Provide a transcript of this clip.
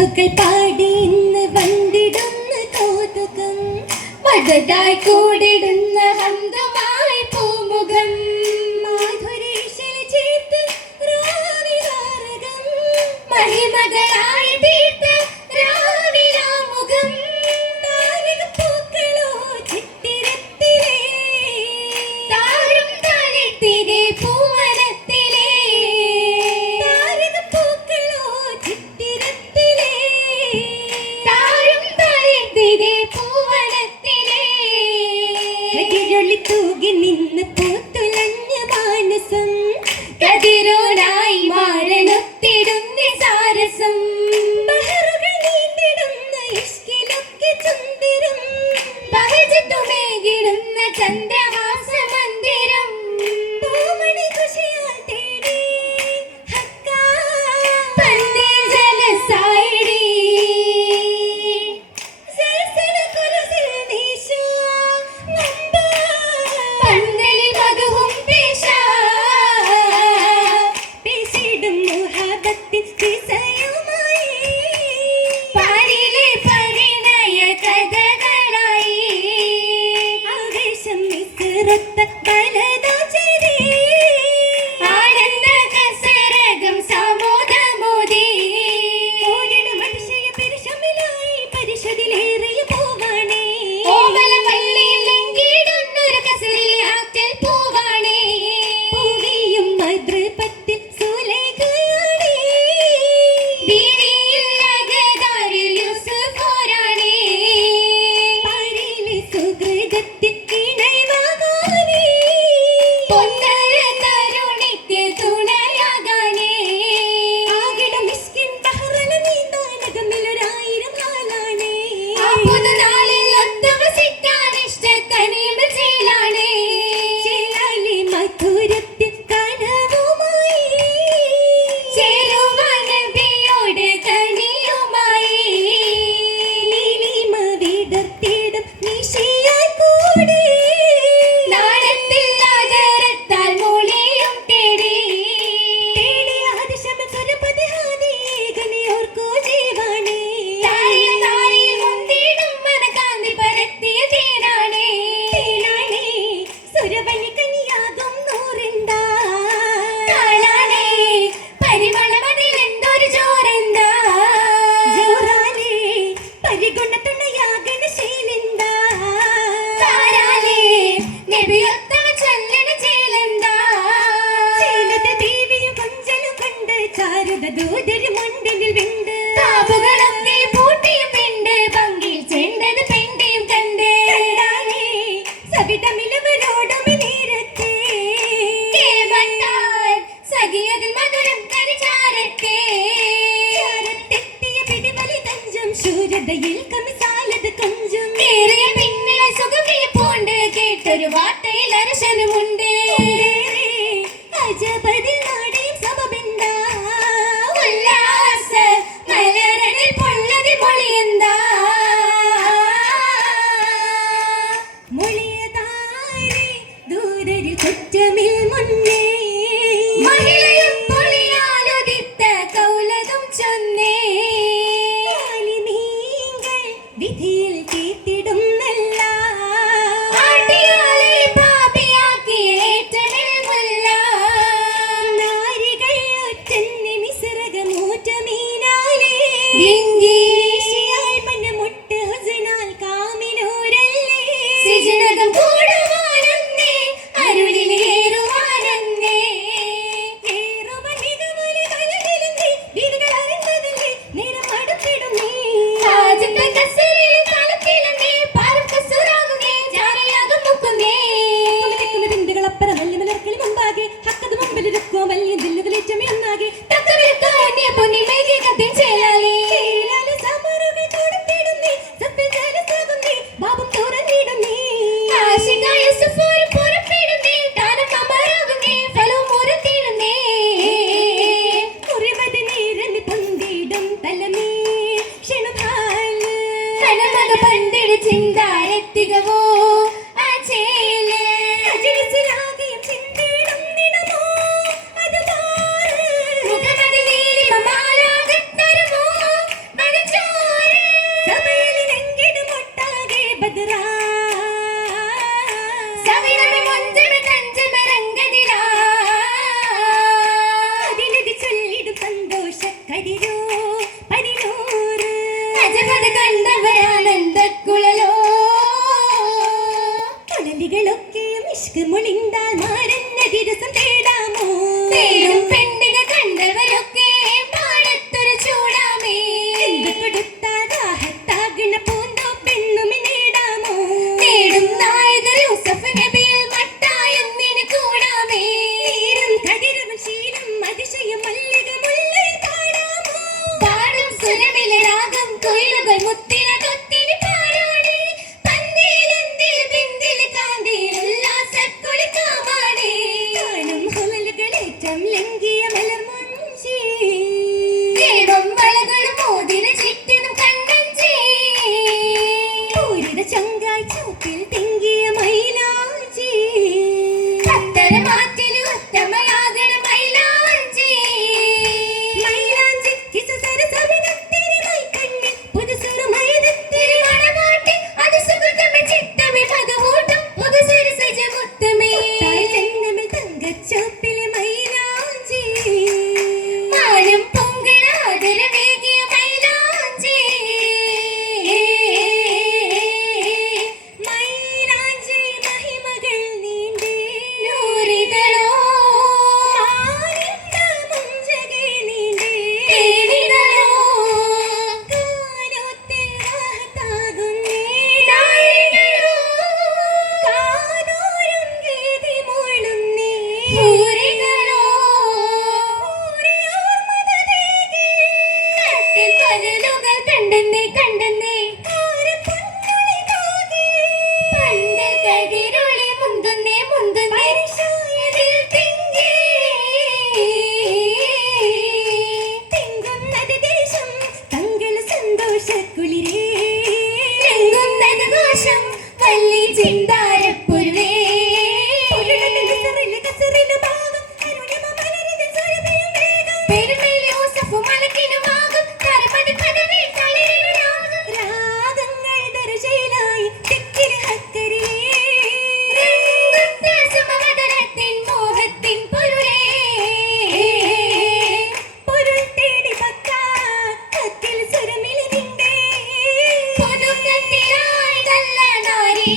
മധുകൾ പാടി ഇന്ന് വന്നിടുന്ന കൗതുകം വധതായി കൂടിടുന്ന ഹന്തമായി പൂമുഖം മാധുരീശൽ ചേർത്ത് രാവിലാരകം മഹിമകളായി തീർത്ത് രാവിലാമുഖം താരകപ്പൂക്കളോ ചിത്തിരത്തിലേ താരും താലിത്തിരെ പൂവനത്തിലേ താരകപ്പൂക്കളോ ചിത്തിരത്തിലേ താരും താലിത്തിരെ പൂവനത്തിലേ കതിരൊളി തൂകി നിന്ന് പൂത്തുലഞ്ഞ മാനസം കതിരോടായി മാരണത്തിടുന്ന സാരസം ബഹറുകൾ നീന്തിടുന്ന ഇഷ്കിലൊക്കെ ചുന്ദരം ബഹജത്തുമേകിടുന്ന ചന്ദ്രഹാസ മന്ദിരം പൂമണി കുശിയാൽ തേടി ഹക്കാ പന്തേ ജലസായിടി സൽസല കുലസിൽ നീശോ നമ്പ പന്തലി മധുഹും പേശാ പേശിടും മുഹബത്തിൻ ദിശയുമായി പാരിലെ പരിണയ കഥകളായി ആവേശം മിസ്രത്ത ബലദാചരി ആനന്ദ കസരകം സാമോദമോദി ഓടിടും അതിശയ പരിശമിലായി പരിശതിലേറിയ പൂവാണേ ഓമല മല്ലിയിൽ ലംഘിടുന്നൊരു കസരിൽ ആറ്റൽ പൂവാണേ പൂവിയും മധുപത്തിൽ സുലേഖയാണേ ബീവിയിൽ അഗദാരിൽ യൂസുഫോരാണേ പാരിലെ സുഹൃതത്തിൽ ഇണൈവാകാനേ പൊന്നര തരുണിക്ക് തുണയാകാനേ ആകിടം മിസ്കിൻ ബഹ്റന നീന്താനകമിലൊരായിരം ആളാണേ ആ പുതുനാളിൽ ഒത്തുവസിക്കാൻ ഇഷ്ടക്കനിമ ചേലാണേ ചേലാലി മധുരത്തിൽ കനവുമായി ചേരുവാൻ നബിയോട് കനിയുമായി നീലിമ വിടർത്തിടും നിശയായി കൂടി നാളത്തിൽ ആദരത്താൽ മൂളിയും തേടി തേടിയ അതിശമ സുരപതിഹാദി ഏകനെയോർക്കു ജീവാണേ താരിൽ താരിൽ മുന്തിടും മനകാന്തി പരത്തിയ തേനാണേ തേനാണേ സുരവനി കനിയാകും നൂറെന്താ താളാണേ പരിമളമതിലെന്തൊരു ജോറെന്താ ജോറാലേ പരിഗുണത്തുണയാകണ ശീലെന്താ താരാലേ നബിയൊത്തവ ചൊല്ലണ ചേലെന്താ ചേലത ദേവിയും കൊഞ്ചലും കണ്ട് ചാരുത ദൂതര് മുണ്ടിൽ വിണ്ട് താപുകളൊക്കെ പൂട്ടിയും വിണ്ട് പങ്കിൽ ചെണ്ടത് പെണ്ടയും കണ്ട് കണ്ടാലേ സവിതമിലവരോടും നേരത്തെ കേവട്ടാൽ സഖിയതിൽ മധുരം കരിചാരത്തെ ചാരത്തെത്തിയ പിടിവലി തഞ്ചം ശൂരതയിൽ കമിസാലത് കൊഞ്ചും ഏറിയ പിന്നിലെ സുഖമിയ പൂണ്ട് കേട്ടൊരു വാർത്തയിൽ അരശനുമുണ്ട് അജപതിൽ നാടേയും സമബിന്ദാ ഉല്ലാസ മലരടിൽ പൊള്ളതി മൊഴിയെന്താ മൊഴിയതാരെ ദൂരരിൽ കുറ്റമിൽ മുന്നേ മഹിളയും പൊളിയാലുദിത്ത കൗലകം ചൊന്നേ ആലിമീങ്ങൾ വിധിയിൽ തീർത്തിടുന്നല്ല ആട്ടിയാലെ പാപിയാക്കിയ ഏറ്റനിൽ മുല്ല നാരികൾ ഒറ്റന്നി മിശ്രകമൂറ്റമീനാലേ ിയായി പന്നമുട്ട് ഹുസ്നാൽ കാമിനൂരല്ലേ സിജനകം കൂടുവാനന്നേ അരുളിലേറുവാനന്നേ ഏറുവൻ മികമലി കലകിലുന്നേ വീടുകൾ അറിഞ്ഞതല്ലേ നേരം അടുത്തിടുന്നേ രാജത്തെ കസരിൽ കാലത്തിലെന്നേ പാരം കസുരാകുന്നേ ജാരയാകും മുക്കുന്നേ കുലതിക്കുന്ന ബിന്ദുകൾ അപ്പുറം മല്ലിമലർക്കിൽ മുമ്പാകെ ഹക്കത് മുമ്പിലിരിക്കോ വലിയ ദില്ലുകളിലേറ്റമേ ഒന്നാകെ തക്കവിരുക്കോ അന്യ പൊന്നി മേഘി കത്തിൻ ചേലാലേ ചേലാലേ സമറുകൾ കൊടുത്തിടുന്നേ സത്യജാലസാകുന്നേ ബാബും തുറന്നിടുന്നേ ആശിക യൂസുഫോര് പുറപ്പെടുന്നേ താനം അമരാകുന്നേ ഫലവും മുറത്തിടുന്നേ മുറിവത് നീരമി പൊന്തിടും തലമേ ക്ഷണഭാല് കനമക പന്തിട് ചിന്താരെത്തികവോ ആ ചേല് അജനിസിലാകെയും ചിന്തിടും നിടമോ അത് മുഖമതി നീലിമ മാലാകത്തരമോ ബദറാ സവിനമെ മഞ്ചമെ കഞ്ചമെ രംഗദിലാ അതിനതി ചൊല്ലിടും സന്തോഷ കരിരോ പരിനൂറ് അജപദ കണ്ടവരാനന്ദക്കുഴലോ കുഴലികളൊക്കെയും ഇഷ്ക് മുളിന്താൽ മാറുന്ന ദിവസം തേടാമോ തേടും പെണ്ണിക കണ്ടവരൊക്കെ പാടത്തൊരു ചൂടാമേ എന്ത് കൊടുത്താൽ രാഹത്താകണ പൂന്തോ പെണ്ണുമി നേടാമോ നേടും നായക യൂസഫ് നബിയിൽ മട്ടായം നിന് കൂടാമേ നീരും കതിരും ശീലം അതിശയം മല്ലിക മുല്ലയിൽ പാടാമോ പാടും സുരമിലെ രാഗം കൊയിലുകൾ മുത്തില തൊത്തിനി പാടാണേ പന്തിയിലെന്തിൽ ബിന്ദിൽ കാന്തിയിൽ ഉല്ലാസക്കുളി കാവാണേ കാണും ഹുവലുകളേറ്റം ലംഘിയ മലർമുഞ്ചി ദേവം വളകളും മോതിര ചുറ്റിനും കണ്ണഞ്ചി പൂരിത ചങ്കായി ചൂപ്പിൽ തിങ്കിയ മൈലാഞ്ചി അത്തര മാറ്റിലും ഉത്തമയാകണ മൈലാഞ്ചി മൈലാഞ്ചി കിസസര സമിതത്തിരി മൈക്കണ്ണി പുതുസുറു മൈതത്തിരി മണവാട്ടി അതിസുഗതമെ ചിത്തമെ മധുകൂട്ടം പുതുസുരു സജമുത്തമേ തായ് ചെന്നമിൽ തങ്കച്ചോപ്പിലെ മൈലാഞ്ചി മാനം പൊങ്കണ ആദരവേകിയ മൈലാഞ്ചി മൈലാഞ്ചി മഹിമകൾ നീണ്ടേ നൂറിതളോ ആനന്ദ മുഞ്ചകെ നീണ്ടേ തേനിതളോ കാനോത്തിൽ വാഹത്താകുന്നേ നാരികളോ കാനോരം ഗീതി മൂളുന്നേ ഊരികളോ ഊരിയോർമതേകി കട്ടിൽ പകലുകൾ കണ്ടെന്നേ കണ്ടെന്നേ കാരപ്പൊന്നുളി കാകി പണ്ട് കതിരുളി മുന്തുന്നേ മുന്തുന്നേ പരിശായതിൽ തിങ്ങി തിങ്ങുന്നത് ദേശം തങ്കള സന്തോഷക്കുളിരേ തിങ്ങുന്നത് ഘോഷം വള്ളി ചിന്താരപ്പുരുവേ പെരുമേൽ യൂസഫ് മലക്കിനുമാകും കരമതി പദവി തളിരിനു രാഗം രാഗങ്ങൾ ദർശയിലായി തെക്കിന് ഹക്കരിയേ രംഗത്തെ സമവദനത്തിൻ മോഹത്തിൻ പൊരുളേ പൊരുൾ തേടി പക്ക കത്തിൽ സുരമിളി നിണ്ടേ പുതുക്കത്തിലായി നല്ല നാരി